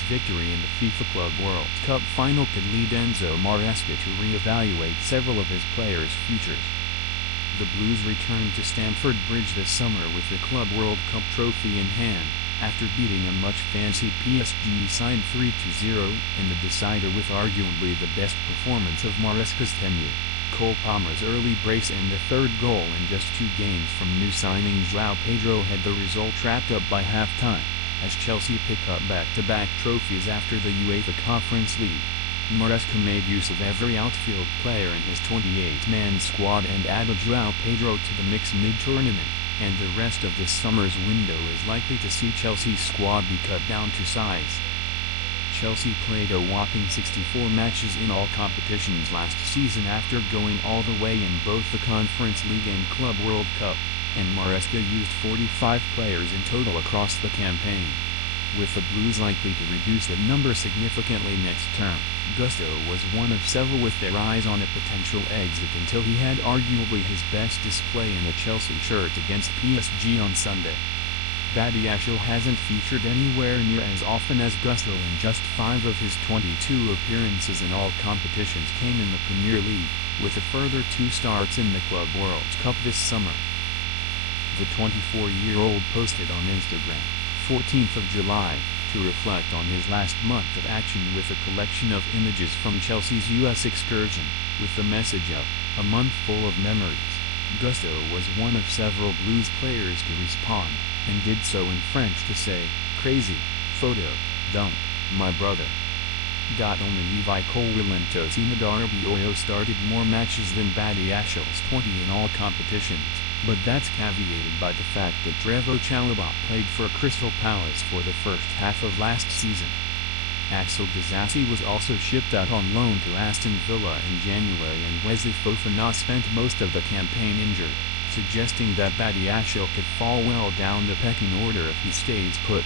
Chelsea's victory in the FIFA Club World Cup final could lead Enzo Maresca to re-evaluate several of his players' futures. The Blues returned to Stamford Bridge this summer with the Club World Cup trophy in hand, after beating a much-fancied PSG side 3-0 in the decider with arguably the best performance of Maresca's tenure. Cole Palmer's early brace and the third goal in just 2 games from new signing Joao Pedro had the result wrapped up by half-time, as Chelsea pick up back-to-back trophies after the UEFA Conference League. Maresca made use of every outfield player in his 28-man squad and added Joao Pedro to the mix mid-tournament, and the rest of this summer's window is likely to see Chelsea's squad be cut down to size. Chelsea played a whopping 64 matches in all competitions last season after going all the way in both the Conference League and Club World Cup, and Maresca used 45 players in total across the campaign. With the Blues likely to reduce that number significantly next term, Gusto was one of several with their eyes on a potential exit until he had arguably his best display in a Chelsea shirt against PSG on Sunday. Badiashile hasn't featured anywhere near as often as Gusto, and just 5 of his 22 appearances in all competitions came in the Premier League, with a further 2 starts in the Club World Cup this summer. The 24-year-old posted on Instagram, 14th of July, to reflect on his last month of action with a collection of images from Chelsea's US excursion, with the message of, "A month full of memories." Gusto was one of several Blues players to respond, and did so in French to say, "Crazy, photo, dump, my brother." Only Levi Colwill and Darboe started more matches than Badiashile's 20 in all competitions, but that's caveated by the fact that Trevoh Chalobah played for Crystal Palace for the first half of last season. Axel Disasi was also shipped out on loan to Aston Villa in January, and Wesley Fofana spent most of the campaign injured, suggesting that Badiashile could fall well down the pecking order if he stays put.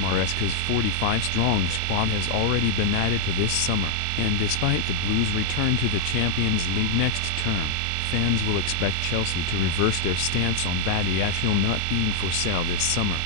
Maresca's 45-strong squad has already been added to this summer, and despite the Blues' return to the Champions League next term, fans will expect Chelsea to reverse their stance on Badiashile not being for sale this summer.